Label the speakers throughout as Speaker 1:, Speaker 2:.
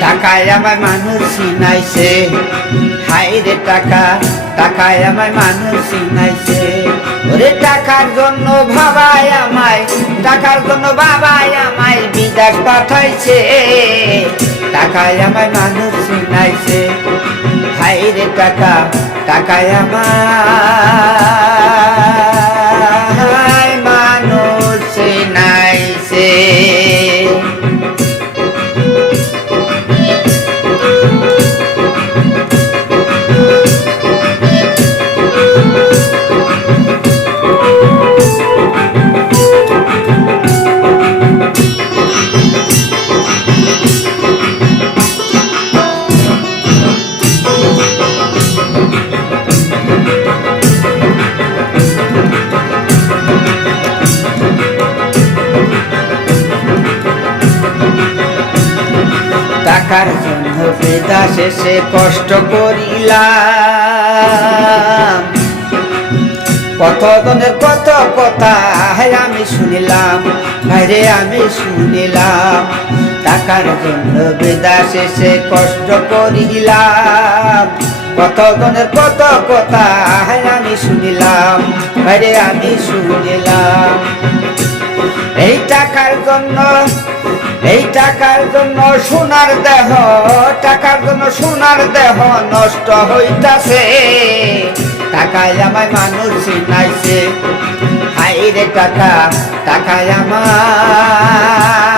Speaker 1: টাকায় আমার মানুষ চিনাইছে হাই রে টাকা টাকায় আমায় মানুষ চিনাইছে। ওরে টাকার জন্য ভাবাই আমায়, টাকার জন্য বাবাই আমায় বিদেশ পাঠাইছে। টাকায় আমায় মানুষ চিনাইছে। হাই রে টাকা, টাকায় আমার টাকার জন্য বেদা শেষে কষ্ট করিলাম। কত জনের কত কথা আমি শুনিলাম, ভাইরে আমি শুনিলাম টাকার জন্য বেদা শেষে কষ্ট করিলাম। কত জনের কত কথা আমি শুনিলাম, ভাইরে আমি শুনিলাম। এই টাকার জন্য এই টাকার জন্য সোনার দেহ, টাকার জন্য সোনার দেহ নষ্ট হইতাছে। টাকায় আমায় মানুষ চিনাইছে। হাই রে টাকা, টাকায় আমায়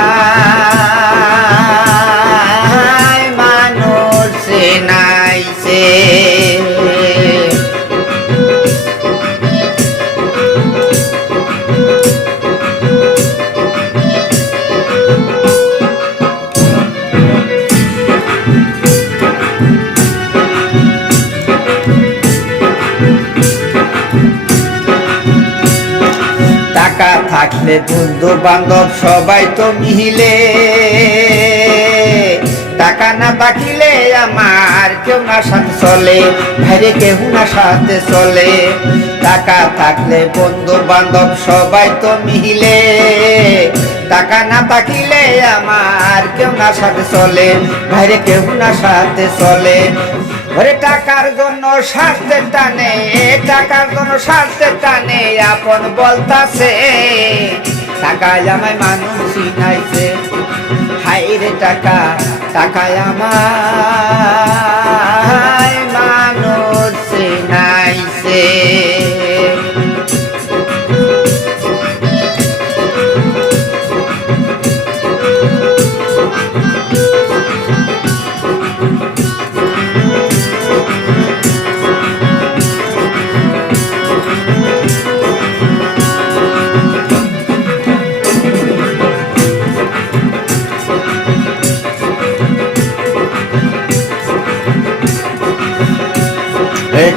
Speaker 1: থাকলে বন্ধু বান্ধব সবাই তো মিলে। টাকা না থাকিলে আমার কেউ না সাথে চলে, ভাইরে কেউ না সাথে চলে। টাকা থাকলে বন্ধু বান্ধব সবাই তো মিলে। টাকা না থাকিলে আমার কেউ না সাথে চলে, ভাইরে কেউ না সাথে চলে। ওরে টাকার জন্য স্বার্থের টানে, টাকার জন্য স্বার্থের টানে আপন বলতাছে। টাকায় আমায় মানুষ চিনাইছে। হাই রে টাকা, টাকায় আমায়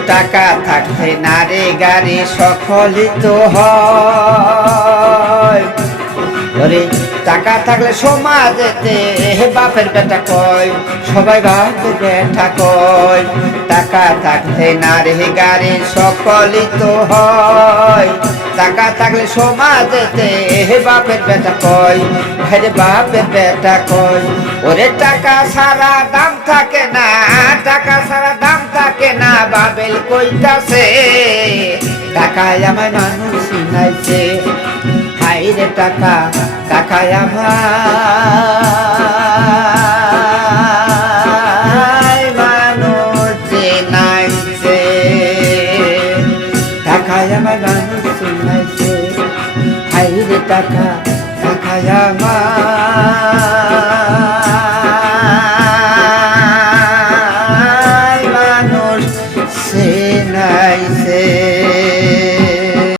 Speaker 1: টাকা থাকলে নারে গাড়ি সফলিত হয়। ওরে টাকা থাকলে সমাজেতে বাপের বেটা কয়, সবাই বাপের বেটা কয়। টাকা থাকলে নারে গাড়ি সফলিত হয়। টাকা থাকলে সমাজেতে বাপের বেটা কয় ভাইরে বাপের বেটা কয়। ওরে টাকা সারা দাম থাকে না, টাকা সারা দাম থাকে না, বাবেল কইতাছে। টাকায় আমায় মানুষ চিনাইছে হাই রে টাকা টাকায় আমার। মানুষ চিনাইছে টাকায় আমার মানুষ চিনাইছে হাই রে টাকা টাকায় আমার।